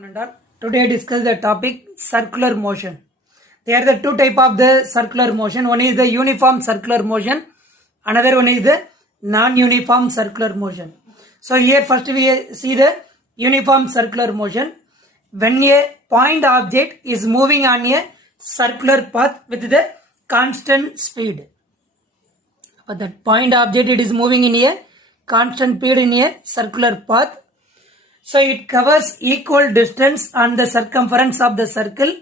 One and all. Today I discuss the topic circular motion. There are the two type of the circular motion. One is the uniform circular motion. Another one is the non-uniform circular motion. So here first we see the uniform circular motion. When a point object is moving on a circular path with the constant speed. But that point object it is moving in a constant speed in a circular path. So it covers equal distance on the circumference of the circle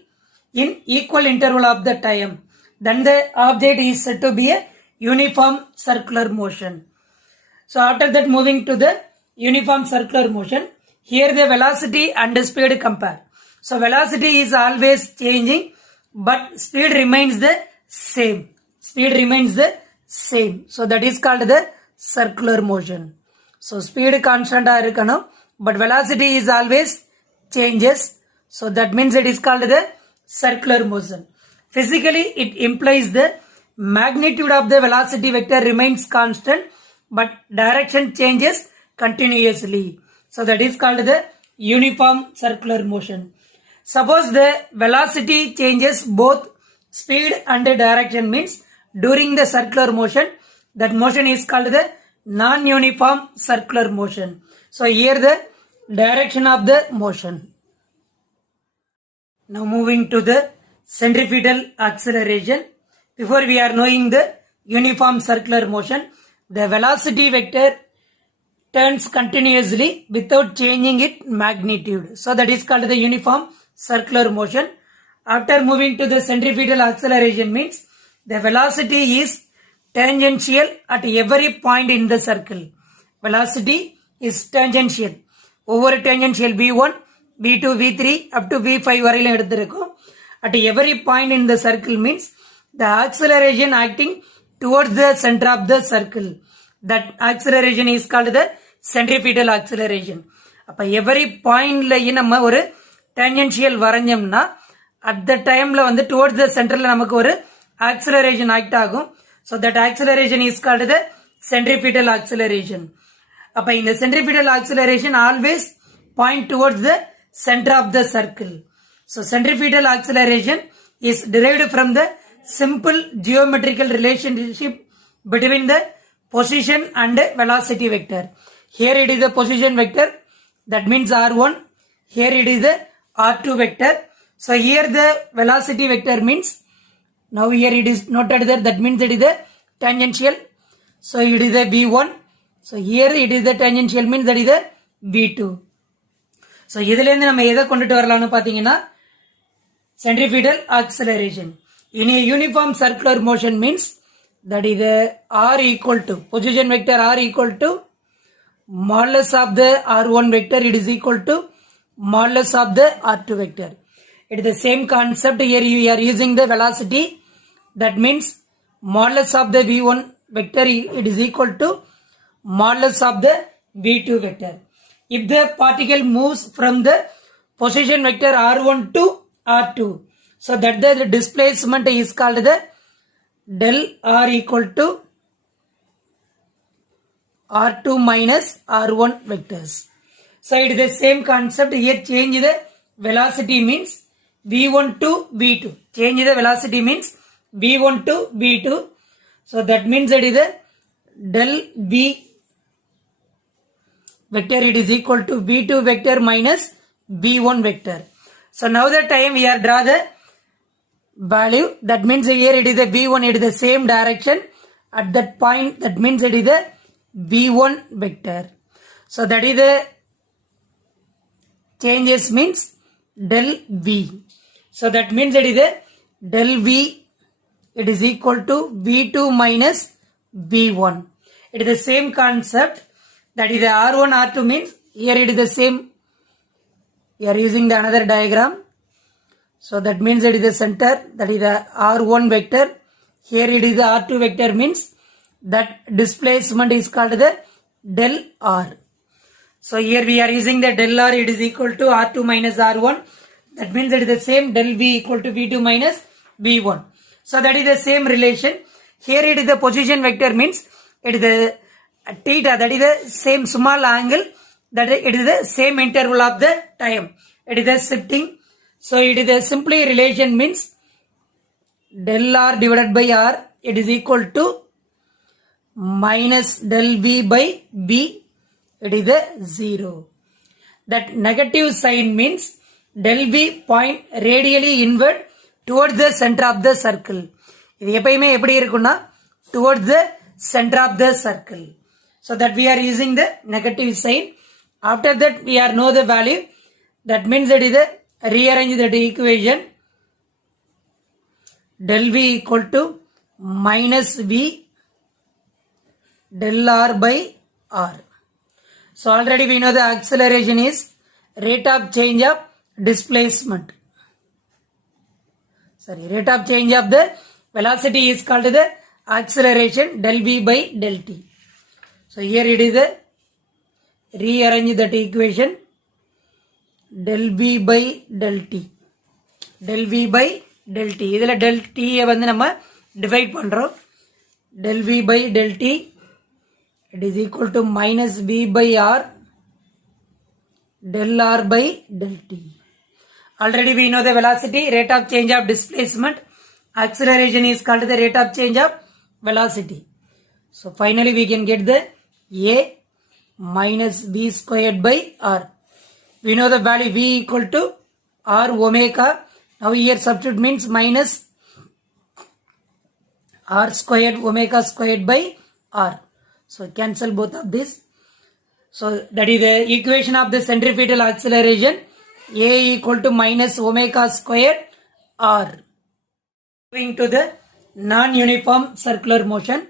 in equal interval of the time. Then the object is said to be a uniform circular motion. So after that moving to the uniform circular motion, here the velocity and the speed compare. So velocity is always changing but speed remains the same. Speed remains the same. So that is called the circular motion. So speed constant irukano. But velocity is always changes. So that means it is called the circular motion. Physically, it implies the magnitude of the velocity vector remains constant, but direction changes continuously. So that is called the uniform circular motion. Suppose the velocity changes both speed and direction means during the circular motion, that motion is called the non-uniform circular motion. So here the direction of the motion. Now moving to the centripetal acceleration. Before we are knowing the uniform circular motion, the velocity vector turns continuously without changing its magnitude. So that is called the uniform circular motion. After moving to the centripetal acceleration means the velocity is tangential at every point in the circle. Velocity is tangential. Over tangential V1, V2, V3 up to V5 வரையிலும் எடுத்திருக்கும். At every point in the circle means the acceleration acting towards the center of the circle. That acceleration is called the centripetal acceleration. அப்ப every pointலயும் நம்ம ஒரு tangential வரைஞ்சோம்னா at the timeல வந்து towards the centerல நமக்கு ஒரு acceleration act ஆகும். So that acceleration is called the centripetal acceleration. அப்ப இந்த centripetal acceleration always point towards the center of the circle. So centripetal acceleration is derived from the simple geometrical relationship between the position and velocity vector. Here it is the position vector, that means R1. Here it is the R2 vector. So here the velocity vector means, now here it is noted there, that means it is the tangential. So it is the V1. So here it is the tangential means that is the V2. So இதில இருந்து நம்ம எதை கொண்டுட்டு வரலாம்னு பாத்தீங்கன்னா centripetal acceleration. In a uniform circular motion means that is the R equal to position vector R equal to modulus of the R1 vector, it is equal to modulus of the R2 vector. It is the same concept. Here you are using the velocity, that means modulus of the V1 vector it is equal to modulus of the V2 vector. If the particle moves from the position vector R1 to R2, so that the displacement is called the del R equal to R2 minus R1 vectors. So it is the same concept. Here change the velocity means V1 to V2. Change the velocity means V1 to V2. So that means it is the del V vector, it is equal to V2 vector minus V1 vector. So now the time we are draw the value, that means here it is the V1, it is the same direction at that point, that means it is the V1 vector. So that is the changes means del V. So that means it is the del V, it is equal to V2 minus V1. It is the same concept. That is the R1, R2 means here it is the same. You are using the another diagram. So that means it is the center. That is the R1 vector. Here it is the R2 vector means that displacement is called the del R. So here we are using the del R. It is equal to R2 minus R1. That means it is the same del V equal to V2 minus V1. So that is the same relation. Here it is the position vector means it is the theta, that is the same small angle that it is the same interval of the time. It is the shifting. So it is a simply relation means del R divided by R, it is equal to minus del V by B, it is a 0. That negative sign means del V point radially inward towards the center of the circle. இது எப்பயுமே எப்படி இருக்கும்னா towards the center of the circle. So that we are using the negative sign. After that we are know the value. That means that is the rearrange that equation. Del V equal to minus V del R by R. So already we know the acceleration is rate of change of displacement. Rate of change of the velocity is called the acceleration del V by del T. So here it is the rearrange that equation del V by del T. Del V by del T. இதில del T வந்து நம்ம divide பண்றோம். Del V by del T it is equal to minus V by R del R by del T. Already we know the velocity, rate of change of displacement. Acceleration is called the rate of change of velocity. So finally we can get the A minus V squared by R. We know the value V equal to R omega. Now here substitute means minus R squared omega squared by R. So cancel both of this. So that is the equation of the centripetal acceleration. A equal to minus omega squared R. Moving to the non-uniform circular motion.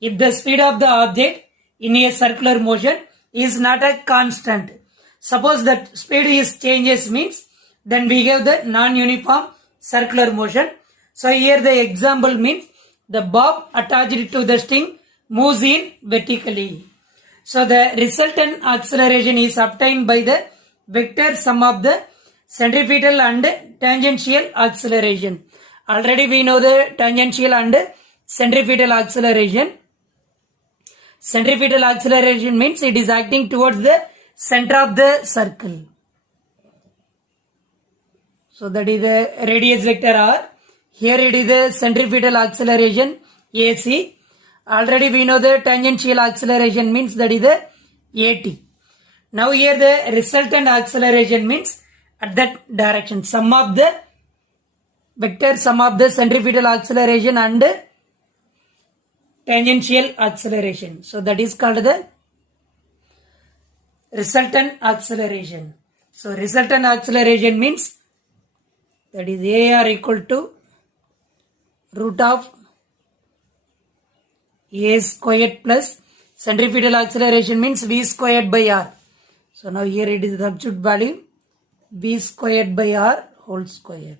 If the speed of the object in a circular motion is not a constant. Suppose that speed is changes means then we have the non-uniform circular motion. So here the example means the bob attached to the string moves in vertically. So the resultant acceleration is obtained by the vector sum of the centripetal and tangential acceleration. Already we know the tangential and centripetal acceleration. Centripetal acceleration means it is acting towards the center of the circle. So that is the radius vector R. Here it is the centripetal acceleration AC. Already we know the tangential acceleration means that is the AT. Now here the resultant acceleration means at that direction. Sum of the vector sum of the centripetal acceleration and tangential acceleration. So that is called the resultant acceleration. So resultant acceleration means that is AR equal to root of A squared plus centripetal acceleration means V squared by R. So now here it is the absolute value V squared by R whole square.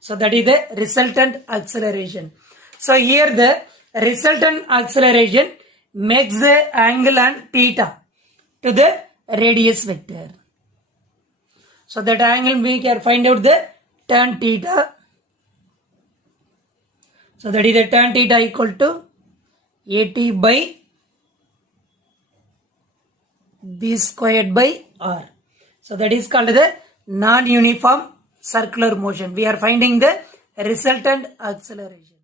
So that is the resultant acceleration. So here the resultant acceleration makes the angle and theta to the radius vector. So that angle we can find out the tan theta. So that is the tan theta equal to AT by B squared by R. So that is called the non-uniform circular motion. We are finding the resultant acceleration.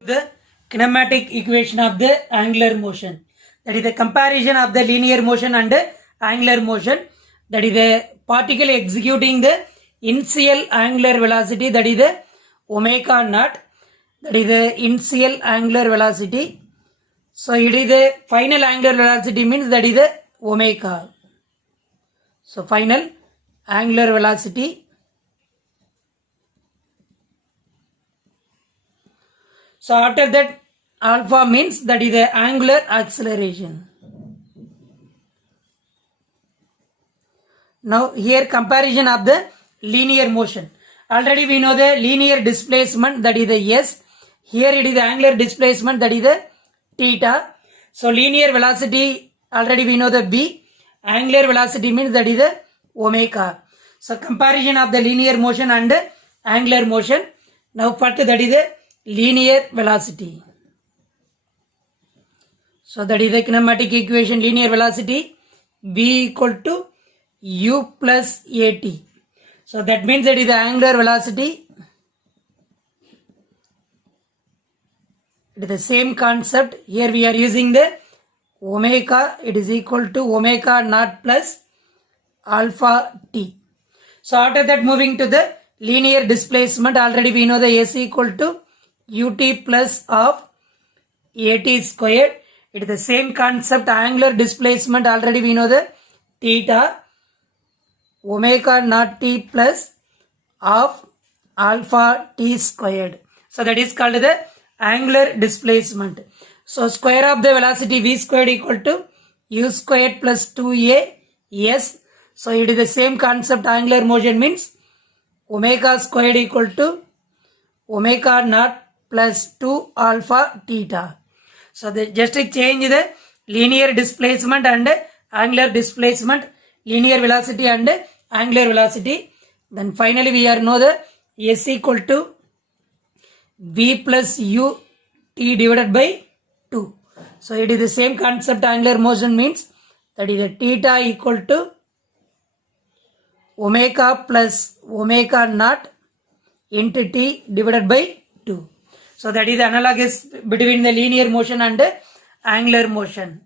The kinematic equation of the angular motion. That is the comparison of the linear motion and angular motion. That is the particle executing the initial angular velocity, that is the omega naught. That is the initial angular velocity. So it is the final angular velocity means that is the omega. So final angular velocity. So after that alpha means that is the angular acceleration. Now here comparison of the linear motion. Already we know the linear displacement, that is the S. Here it is the angular displacement, that is the theta. So linear velocity already we know the V. Angular velocity means that is the omega. So comparison of the linear motion and angular motion. Now first that is the linear velocity. So that is the kinematic equation. Linear velocity v equal to u plus at. So that means that is the angular velocity. It is the same concept. Here we are using the omega. It is equal to omega naught plus alpha t. So after that, moving to the linear displacement, already we know the s equal to ut plus of at squared. It is the same concept. Angular displacement, already we know the theta omega naught t plus of alpha t squared. So that is called the angular displacement. So square of the velocity v squared equal to u squared plus 2a s. So it is the same concept. Angular motion means omega squared equal to omega naught plus 2 alpha theta. So just change the linear displacement and angular displacement, linear velocity and angular velocity. Then finally we are know the s equal to v plus u t divided by 2. So it is the same concept. Angular motion means that is a theta equal to omega plus omega naught into t divided by 2. So that is the analogous between the linear motion and angular motion.